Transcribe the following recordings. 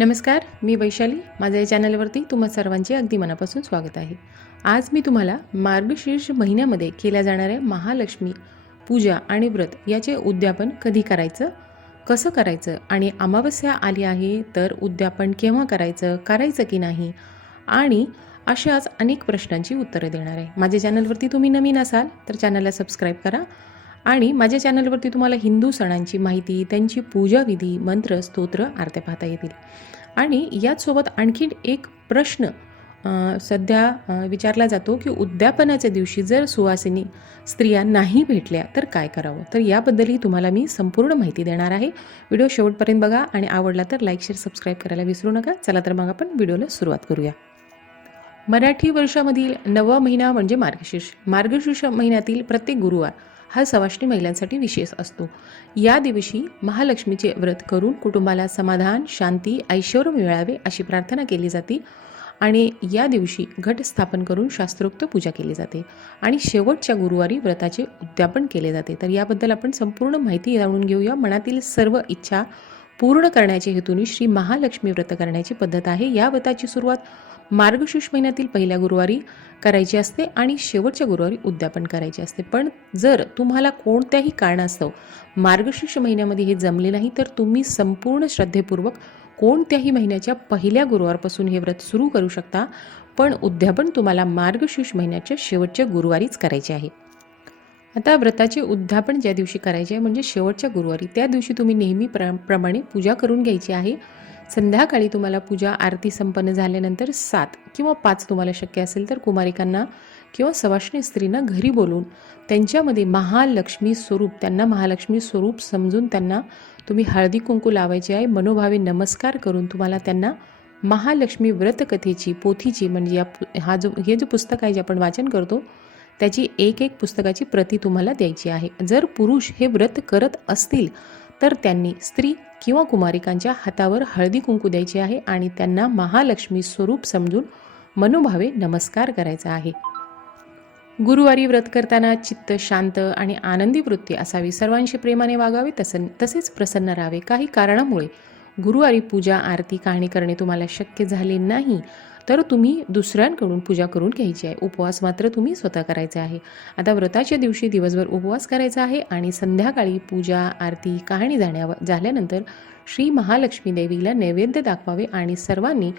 नमस्कार, मी वैशाली. माझ्या या चॅनलवरती तुम्हा सर्वांचे अगदी मनापासून स्वागत आहे. आज मी तुम्हाला मार्गशीर्ष महिन्यामध्ये केल्या जाणाऱ्या महालक्ष्मी पूजा आणि व्रत याचे उद्यापन कधी करायचं, कसं करायचं आणि अमावस्या आली आहे तर उद्यापन केव्हा करायचं, करायचं की नाही आणि अशाच अनेक प्रश्नांची उत्तरं देणार आहे. माझ्या चॅनलवरती तुम्ही नवीन असाल तर चॅनलला सबस्क्राईब करा आणि माझ्या चॅनलवरती तुम्हाला हिंदू सणांची माहिती, त्यांची पूजाविधी, मंत्र, स्तोत्र, आरत्या पाहता येतील. आणि याचसोबत आणखीन एक प्रश्न सध्या विचारला जातो की उद्यापनाच्या दिवशी जर सुवासिनी स्त्रिया नाही भेटल्या तर काय करावं. तर याबद्दलही तुम्हाला मी संपूर्ण माहिती देणार आहे. व्हिडिओ शेवटपर्यंत बघा आणि आवडला तर लाईक, शेअर, सबस्क्राईब करायला विसरू नका. चला तर मग आपण व्हिडिओला सुरुवात करूया. मराठी वर्षामधील 9वा महिना म्हणजे मार्गशीर्ष. मार्गशीर्ष महिन्यातील प्रत्येक गुरुवार हा सवाष्णी महिलांसाठी विशेष असतो. या दिवशी महालक्ष्मीचे व्रत करून कुटुंबाला समाधान, शांती, ऐश्वर्य मिळावे अशी प्रार्थना केली जाते आणि या दिवशी घट स्थापन करून शास्त्रोक्त पूजा केली जाते आणि शेवटच्या गुरुवारी व्रताचे उद्यापन केले जाते. तर याबद्दल आपण संपूर्ण माहिती जाणून घेऊया. मनातील सर्व इच्छा पूर्ण करण्याच्या हेतूने श्री महालक्ष्मी व्रत करण्याची पद्धत आहे. या व्रताची सुरुवात मार्गशीर्ष महिन्यातील पहिल्या गुरुवारी करायची असते आणि शेवटच्या गुरुवारी उद्यापन करायचे असते. पण जर तुम्हाला कोणत्याही कारणास्तव मार्गशीर्ष महिन्यामध्ये हे जमले नाही तर तुम्ही संपूर्ण श्रद्धेपूर्वक कोणत्याही महिन्याच्या पहिल्या गुरुवारपासून हे व्रत सुरू करू शकता. पण उद्यापन तुम्हाला मार्गशीर्ष महिन्याच्या शेवटच्या गुरुवारीच करायचे आहे. आता व्रताचे उद्यापन ज्या दिवशी करायचे आहे म्हणजे शेवटच्या गुरुवारी, त्या दिवशी तुम्ही नेहमी प्रमाणे पूजा करून घ्यायची आहे. संध्याकाळी तुम्हाला पूजा आरती संपन्न झाल्यानंतर 7 किंवा 5 तुम्हाला शक्य असेल तर कुमारिकांना किंवा सवाष्णी स्त्रींना घरी बोलून त्यांच्यामध्ये महालक्ष्मी स्वरूप, त्यांना महालक्ष्मी स्वरूप समजून त्यांना तुम्ही हळदी कुंकू लावायचे आहे. मनोभावे नमस्कार करून तुम्हाला त्यांना महालक्ष्मी व्रतकथेची, पोथीची म्हणजे हे जो पुस्तक आहे जे आपण वाचन करतो त्याची एक पुस्तकाची प्रती तुम्हाला द्यायची आहे. जर पुरुष हे व्रत करत असतील तर त्यांनी स्त्री किंवा कुमारिकांच्या हातावर हळदी कुंकू द्यायचे आहे आणि त्यांना महालक्ष्मी स्वरूप समजून मनोभावे नमस्कार करायचा आहे. गुरुवारी व्रत करताना चित्त शांत आणि आनंदी वृत्ती असावी. सर्वांशी प्रेमाने वागावे, तसेच प्रसन्न राहावे. काही कारणामुळे गुरुवारी पूजा, आरती, कहाणी करणे तुम्हाला शक्य झाले नाही तर तुम्ही दुसऱ्यांकडून पूजा करून घ्यायची आहे. उपवास मात्र तुम्ही स्वतः करायचा आहे. आता व्रताच्या दिवशी दिवसभर उपवास करायचा आहे आणि संध्याकाळी पूजा, आरती, कहाणी झाल्यानंतर श्री महालक्ष्मी देवीला नैवेद्य दाखवावे आणि सर्वांनी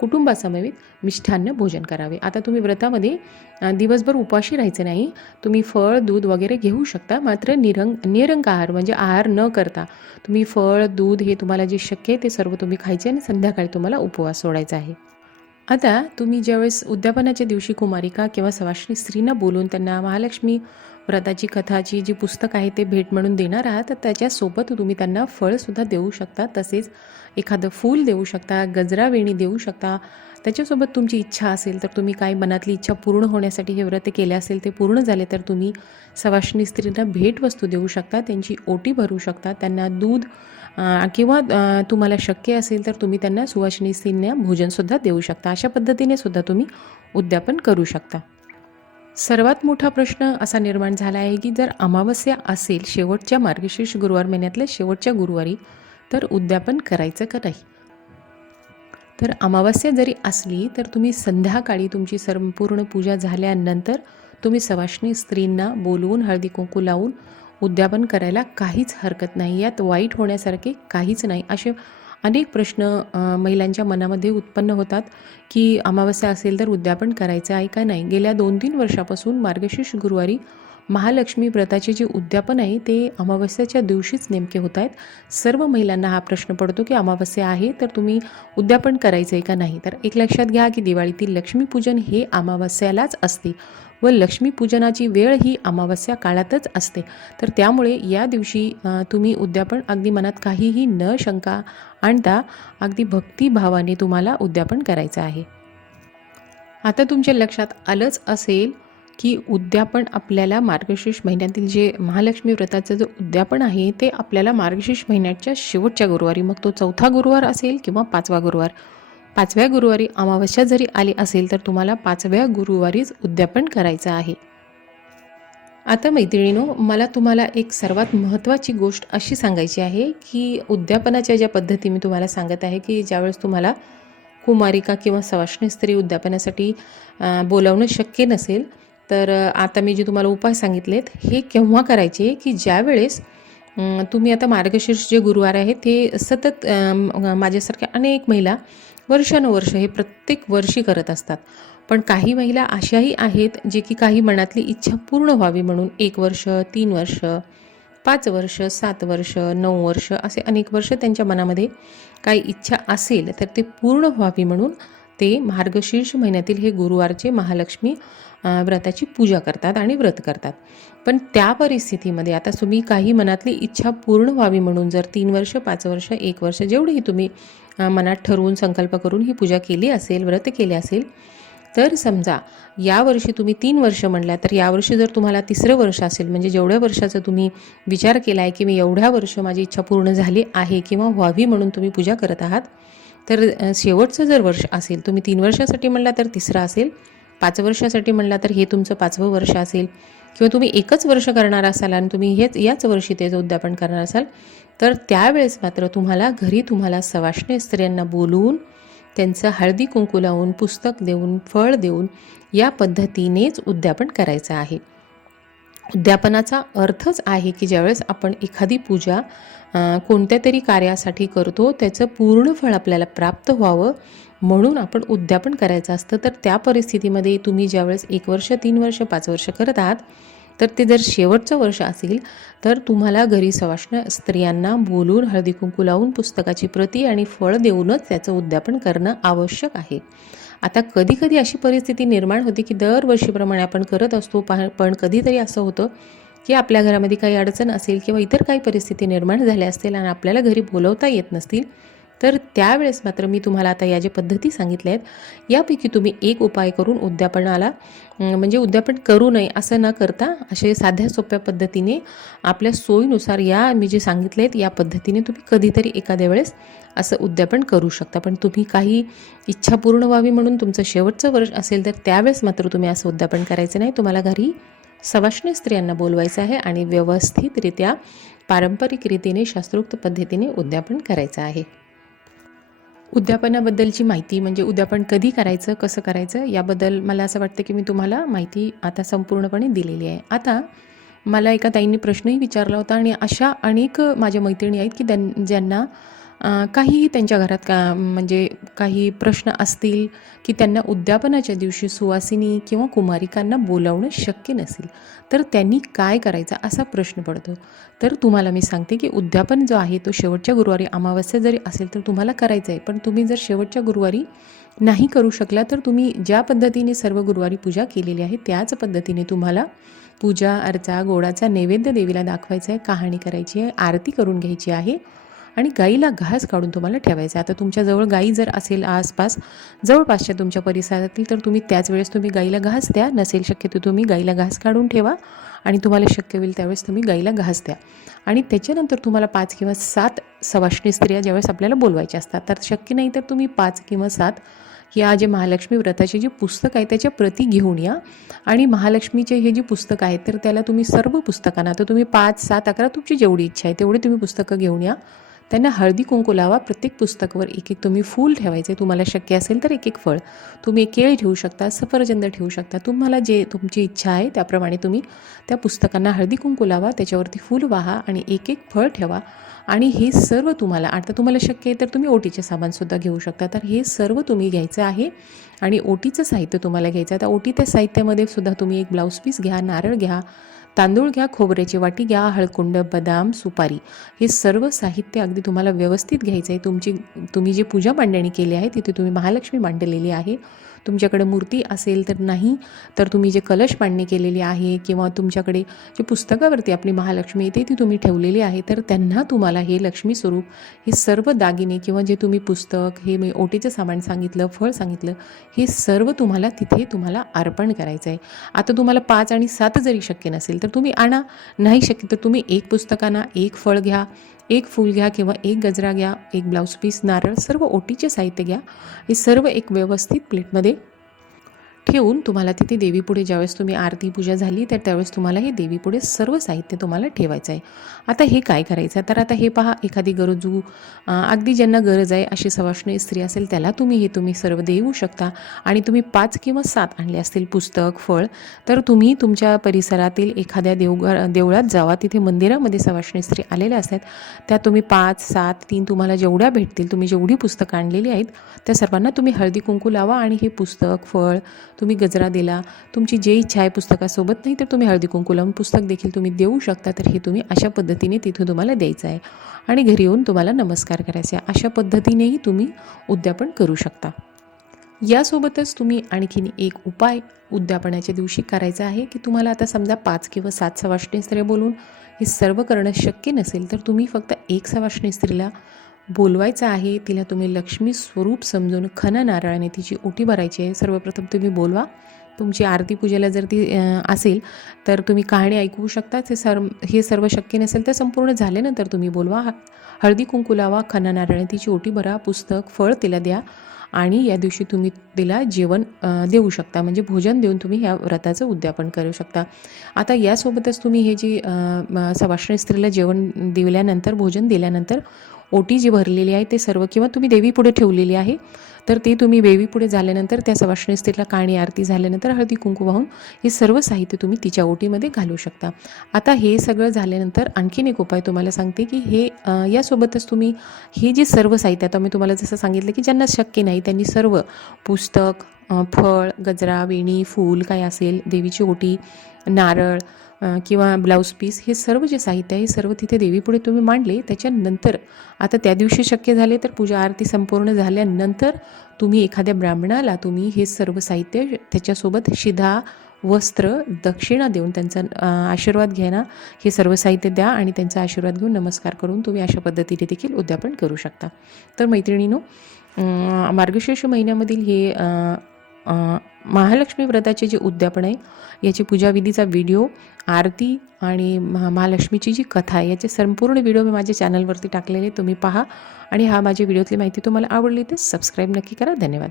कुटुंबासमवेत मिष्ठान्न भोजन करावे. आता तुम्ही व्रतामध्ये दिवसभर उपाशी राहायचे नाही. तुम्ही फळ, दूध वगैरे घेऊ शकता, मात्र निरंकार म्हणजे आहार न करता तुम्ही फळ, दूध हे तुम्हाला जे शक्य आहे ते सर्व तुम्ही खायचे आणि संध्याकाळी तुम्हाला उपवास सोडायचा आहे. आता तुम्ही ज्यावेळेस उद्यापनाच्या दिवशी कुमारिका किंवा सवाष्णी स्त्रींना बोलून त्यांना महालक्ष्मी व्रताची कथाची जी पुस्तक आहे ते भेट म्हणून देणार आहात तर त्याच्यासोबत तुम्ही त्यांना फळसुद्धा देऊ शकता, तसेच एखादं फूल देऊ शकता, गजरा वेणी देऊ शकता. त्याच्यासोबत तुमची इच्छा असेल तर तुम्ही काय मनातली इच्छा पूर्ण होण्यासाठी हे व्रत केले असेल ते पूर्ण झाले तर तुम्ही सवाष्णी स्त्रींना भेटवस्तू देऊ शकता, त्यांची ओटी भरू शकता, त्यांना दूध किंवा तुम्हाला शक्य असेल तर तुम्ही त्यांना सुवासिनी स्त्रींना भोजनसुद्धा देऊ शकता. अशा पद्धतीने सुद्धा तुम्ही उद्यापन करू शकता. सर्वात मोठा प्रश्न असा निर्माण झाला आहे की जर अमावस्या असेल शेवटच्या मार्गशीर्ष गुरुवार महिन्यातल्या शेवटच्या गुरुवारी तर उद्यापन करायचं का नाही. तर अमावस्या जरी असली तर तुम्ही संध्याकाळी तुमची संपूर्ण पूजा झाल्यानंतर तुम्ही सवाष्णी स्त्रींना बोलवून हळदी कुंकू लावून उद्यापन करायला काहीच हरकत नाही. यात वाईट होण्यासारखे काहीच नाही. असे अनेक प्रश्न महिलांच्या मनामध्ये उत्पन्न होतात की अमावस्या असेल तर उद्यापन करायचं आहे का नाही. गेल्या 2-3 वर्षापासून मार्गशीर्ष गुरुवारी महालक्ष्मी व्रताचे जे उद्यापन आहे ते अमावस्याच्या दिवशीच नेमके होत आहेत. सर्व महिलांना हा प्रश्न पडतो की अमावस्या आहे तर तुम्ही उद्यापन करायचं आहे का नाही. तर एक लक्षात घ्या की दिवाळीतील लक्ष्मीपूजन हे अमावस्यालाच असते व लक्ष्मीपूजनाची वेळ ही अमावस्या काळातच असते. तर त्यामुळे या दिवशी तुम्ही उद्यापन अगदी मनात काहीही न शंका आणता अगदी भक्तिभावाने तुम्हाला उद्यापन करायचं आहे. आता तुमच्या लक्षात आलंच असेल की उद्यापन आपल्याला मार्गशीर्ष महिन्यातील जे महालक्ष्मी व्रताचं जो उद्यापन आहे ते आपल्याला मार्गशीर्ष महिन्याच्या शेवटच्या गुरुवारी, मग तो 4था गुरुवार असेल किंवा 5वा गुरुवार, 5व्या गुरुवारी अमावस्या जरी आली असेल तर तुम्हाला 5व्या गुरुवारीच उद्यापन करायचं आहे. आता मैत्रिणीनो, मला तुम्हाला एक सर्वात महत्त्वाची गोष्ट अशी सांगायची आहे, की उद्यापनाच्या ज्या पद्धती मी तुम्हाला सांगत आहे, की ज्यावेळेस तुम्हाला कुमारिका किंवा सवाष्णी स्त्री उद्यापनासाठी बोलावणं शक्य नसेल, तर आता मी जे तुम्हाला उपाय सांगितलेत, हे केव्हा करायचे, की ज्यावेळेस तुम्ही आता मार्गशीर्ष जे गुरुवार आहेत, ते सतत माझ्यासारख्या अनेक महिला वर्षानुवर्ष हे प्रत्येक वर्षी करत असतात. पण काही महिला अशाही आहेत जे की काही मनातली इच्छा पूर्ण व्हावी म्हणून 1 वर्ष, 3 वर्ष, 5 वर्ष, 7 वर्ष, 9 वर्ष असे अनेक वर्ष त्यांच्या मनामध्ये काही इच्छा असेल तर ते पूर्ण व्हावी म्हणून ते मार्गशीर्ष महिन्यातील हे गुरुवारचे महालक्ष्मी व्रताची पूजा करतात आणि व्रत करतात. पण त्या परिस्थितीमध्ये आता तुम्ही काही मनातली इच्छा पूर्ण व्हावी म्हणून जर 3 वर्ष, 5 वर्ष, 1 वर्ष जेवढीही तुम्ही मनात ठरवून संकल्प करून ही पूजा केली असेल, व्रत केले असेल, तर समजा यावर्षी तुम्ही 3 वर्ष म्हणल्या, तर यावर्षी जर तुम्हाला 3रं वर्ष असेल, म्हणजे जेवढ्या वर्षाचा तुम्ही विचार केला आहे की मी एवढ्या वर्ष माझी इच्छा पूर्ण झाली आहे किंवा व्हावी म्हणून तुम्ही पूजा करत आहात, तर शेवटचं जर वर्ष असेल, तुम्ही 3 वर्षासाठी म्हणला तर 3रं असेल, 5 वर्षासाठी म्हणला तर हे तुमचं 5वं वर्ष असेल, किंवा तुम्ही 1च वर्ष करणार असाल आणि तुम्ही याच वर्षी त्याचं उद्यापन करणार असाल, तर त्यावेळेस मात्र तुम्हाला सवाष्णी स्त्रियांना बोलवून त्यांचं हळदी कुंकू लावून, पुस्तक देऊन, फळ देऊन या पद्धतीनेच उद्यापन करायचं आहे. उद्यापनाचा अर्थच आहे की ज्यावेळेस आपण एखादी पूजा कोणत्या तरी कार्यासाठी करतो, त्याचं पूर्ण फळ आपल्याला प्राप्त व्हावं म्हणून आपण उद्यापन करायचं असतं. तर त्या परिस्थितीमध्ये तुम्ही ज्यावेळेस 1 वर्ष, 3 वर्ष, 5 वर्ष करत आहात, तर ते जर शेवटचं वर्ष असेल तर तुम्हाला घरी सवाष्ण स्त्रियांना बोलून हळदी कुंकू लावून पुस्तकाची प्रती आणि फळ देऊनच त्याचं उद्यापन करणं आवश्यक आहे. आता कधी अशी परिस्थिती निर्माण होते की दरवर्षीप्रमाणे आपण करत असतो, पण कधीतरी असं होतं की आपल्या घरामध्ये काही अडचण असेल किंवा इतर काही परिस्थिती निर्माण झाल्या असतील आणि आपल्याला घरी बोलवता येत नसतील, तर त्यावेळेस मात्र मी तुम्हाला आता या ज्या पद्धती सांगितल्या आहेत, यापैकी तुम्ही एक उपाय करून उद्यापनाला म्हणजे उद्यापन करू नये असं न करता असे साध्या सोप्या पद्धतीने आपल्या सोयीनुसार या मी जे सांगितले आहेत या पद्धतीने तुम्ही कधीतरी एखाद्या वेळेस असं उद्यापन करू शकता. पण तुम्ही काही इच्छा पूर्ण व्हावी म्हणून तुमचं शेवटचं वर्ष असेल तर त्यावेळेस मात्र तुम्ही असं उद्यापन करायचं नाही. तुम्हाला घरी सवाष्णी स्त्रियांना बोलवायचं आहे आणि व्यवस्थितरित्या पारंपरिक रीतीने शास्त्रोक्त पद्धतीने उद्यापन करायचं आहे. उद्यापनाबद्दलची माहिती म्हणजे उद्यापन कधी करायचं, कसं करायचं याबद्दल मला असं वाटतं की मी तुम्हाला माहिती आता संपूर्णपणे दिलेली आहे. आता मला एका ताईंनी प्रश्नही विचारला होता आणि अशा अनेक माझ्या मैत्रिणी आहेत की ज्यांना काहीही त्यांच्या घरात म्हणजे काही प्रश्न असतील की त्यांना उद्यापनाच्या दिवशी सुवासिनी किंवा कुमारिकांना बोलावणं शक्य नसेल, तर त्यांनी काय करायचं असा प्रश्न पडतो. तर तुम्हाला मी सांगते की उद्यापन जो आहे तो शेवटच्या गुरुवारी अमावस्या जरी असेल तर तुम्हाला करायचं आहे. पण तुम्ही जर शेवटच्या गुरुवारी नाही करू शकला तर तुम्ही ज्या पद्धतीने सर्व गुरुवारी पूजा केलेली आहे त्याच पद्धतीने तुम्हाला पूजा अर्चा गोडाचा नैवेद्य देवीला दाखवायचा आहे, कहाणी करायची आहे, आरती करून घ्यायची आहे आणि गाईला घास काढून तुम्हाला ठेवायचं आहे. आता तुमच्याजवळ गाई जर असेल आसपास जवळपासच्या तुमच्या परिसरातील तर तुम्ही त्याच वेळेस तुम्ही गाईला घास द्या, नसेल शक्यतो तुम्ही गाईला घास काढून ठेवा आणि तुम्हाला शक्य होईल त्यावेळेस तुम्ही गाईला घास द्या. आणि त्याच्यानंतर तुम्हाला 5 किंवा 7 सवाष्णी स्त्रिया ज्यावेळेस आपल्याला बोलवायच्या असतात, तर शक्य नाही तर तुम्ही 5 किंवा 7 या जे महालक्ष्मी व्रताचे जे पुस्तक आहे त्याच्या प्रती घेऊन या आणि महालक्ष्मीचे हे जे पुस्तक आहेत तर त्याला तुम्ही सर्व पुस्तकांना तर तुम्ही 5, 7, 11 तुमची जेवढी इच्छा आहे तेवढे तुम्ही पुस्तकं घेऊन या. त्यांना हळदी कुंकू लावा, प्रत्येक पुस्तकावर एक तुम्ही फूल ठेवायचे, तुम्हाला शक्य असेल तर एक फळ, तुम्ही केळी ठेवू शकता, सफरचंद ठेवू शकता, तुम्हाला जे तुमची इच्छा आहे त्याप्रमाणे तुम्ही त्या पुस्तकांना हळदी कुंकू लावा, त्याच्यावरती फूल वाहा आणि एक फळ ठेवा. आणि हे सर्व तुम्हाला आता तुम्हाला शक्य आहे तर तुम्ही ओटीचे सामानसुद्धा घेऊ शकता. तर हे सर्व तुम्ही घ्यायचं आहे आणि ओटीचं साहित्य तुम्हाला घ्यायचं आहे. तर ओटीच्या साहित्यामध्ये सुद्धा तुम्ही एक ब्लाऊज पीस घ्या, नारळ घ्या, तांदूळ घ्या, खोबऱ्याची वाटी घ्या, हळकुंड, बदाम, सुपारी हे सर्व साहित्य अगदी तुम्हाला व्यवस्थित घ्यायचं आहे. तुम्ही जी पूजा मांडणी केली आहे तिथे तुम्ही महालक्ष्मी मांडलेली आहे. तुमच्याकडे मूर्ती असेल तर नाही तर तुम्ही जे कलश मांडणी केलेली आहे किंवा तुमच्याकडे जे पुस्तकावरती आपली महालक्ष्मी येते ती तुम्ही ठेवलेली आहे, तर त्यांना तुम्हाला हे लक्ष्मी स्वरूप हे सर्व दागिने किंवा जे तुम्ही पुस्तक हे मी ओटीचं सामान सांगितलं, फळ सांगितलं, हे सर्व तुम्हाला तिथे अर्पण करायचं आहे. आता तुम्हाला 5 आणि 7 जरी शक्य नसेल तर तुम्ही आणा, नाही शक्य तर तुम्ही एक पुस्तक आणा, एक फळ घ्या, एक फूल घ्या किंवा एक गजरा घ्या, एक ब्लाऊज पीस, नारळ, सर्व ओटीचे साहित्य घ्या. हे सर्व एक व्यवस्थित प्लेटमध्ये ठेवून तुम्हाला तिथे देवीपुढे ज्यावेळेस तुम्ही आरती पूजा झाली तर त्यावेळेस तुम्हाला हे देवीपुढे सर्व साहित्य तुम्हाला ठेवायचं आहे. आता हे काय करायचं तर आता हे पहा, एखादी गरजू अगदी ज्यांना गरज आहे अशी सवाष्णी स्त्री असेल त्याला तुम्ही सर्व देऊ शकता. आणि तुम्ही 5 किंवा 7 आणले असतील पुस्तक फळ तर तुम्ही तुमच्या परिसरातील एखाद्या देवळात जावा. तिथे मंदिरामध्ये सवाष्णी स्त्री आलेल्या असतात, त्या तुम्ही 5, 7, 3 तुम्हाला जेवढ्या भेटतील, तुम्ही जेवढी पुस्तकं आणलेली आहेत त्या सर्वांना तुम्ही हळदी कुंकू लावा. आणि हे पुस्तक फळ तुम्ही गजरा दिला, तुमची जे इच्छा आहे पुस्तकासोबत नाही तर तुम्ही हळदी कुंकू लावून पुस्तक देखील तुम्ही देऊ शकता. तर हे तुम्ही अशा पद्धतीने तिथे तुम्हाला द्यायचं आहे आणि घरी येऊन तुम्हाला नमस्कार करायचे आहे. अशा पद्धतीनेही तुम्ही उद्यापन करू शकता. यासोबतच तुम्ही आणखीन एक उपाय उद्यापनाच्या दिवशी करायचा आहे की तुम्हाला आता समजा 5 किंवा 7 सवाष्णी स्त्रिया बोलून हे सर्व करणं शक्य नसेल तर तुम्ही फक्त एक सवाष्णी स्त्रीला बोलवायचं आहे. तिला तुम्ही लक्ष्मी स्वरूप समजून खणा नारळाने तिची ओटी भरायची आहे. सर्वप्रथम तुम्ही बोलवा. तुमची आरती पूजेला जर ती असेल तर तुम्ही कहाणी ऐकवू शकता. हे सर्व शक्य नसेल तर संपूर्ण झाल्यानंतर तुम्ही बोलवा. हळदी कुंकू लावा, खणा नारळाने तिची ओटी भरा, पुस्तक फळ तिला द्या आणि या दिवशी तुम्ही तिला जेवण देऊ शकता. म्हणजे भोजन देऊन तुम्ही ह्या व्रताचं उद्यापन करू शकता. आता यासोबतच तुम्ही हे जी सवाष्णी स्त्रीला जेवण दिल्यानंतर भोजन दिल्यानंतर ओटी जी भरलेली आहे ते सर्व किंवा तुम्ही देवीपुढे ठेवलेली आहे तर ते तुम्ही देवीपुढे झाल्यानंतर त्या सवाष्णी स्त्रीला काणी आरती झाल्यानंतर हळदी कुंकू वाहून हे सर्व साहित्य तुम्ही तिच्या ओटीमध्ये घालू शकता. आता हे सगळं झाल्यानंतर आणखीन एक उपाय तुम्हाला सांगते की हे यासोबतच तुम्ही हे जे सर्व साहित्य, आता मी तुम्हाला जसं सांगितलं की ज्यांना शक्य नाही त्यांनी सर्व पुस्तक फळ गजरा वेणी फूल काय असेल, देवीची ओटी, नारळ किंवा ब्लाऊज पीस, हे सर्व जे साहित्य आहे हे सर्व तिथे देवीपुढे तुम्ही मांडले. त्याच्यानंतर आता त्या दिवशी शक्य झाले तर पूजा आरती संपूर्ण झाल्यानंतर तुम्ही एखाद्या ब्राह्मणाला तुम्ही हे सर्व साहित्य त्याच्यासोबत शिधा वस्त्र दक्षिणा देऊन त्यांचा आशीर्वाद घ्यायला हे सर्व साहित्य द्या आणि त्यांचा आशीर्वाद घेऊन नमस्कार करून तुम्ही अशा पद्धतीने देखील उद्यापन करू शकता. तर मैत्रिणींनो, मार्गशीर्ष महिन्यामधील हे महालक्ष्मी व्रताचे जे उद्यापन आहे याची पूजाविधीचा व्हिडिओ, आरती आणि महालक्ष्मीची जी कथा आहे याचे संपूर्ण व्हिडिओ मी माझ्या चॅनलवरती टाकलेले, तुम्ही पहा. आणि माझ्या व्हिडिओतली माहिती तुम्हाला आवडली तर सबस्क्राईब नक्की करा. धन्यवाद.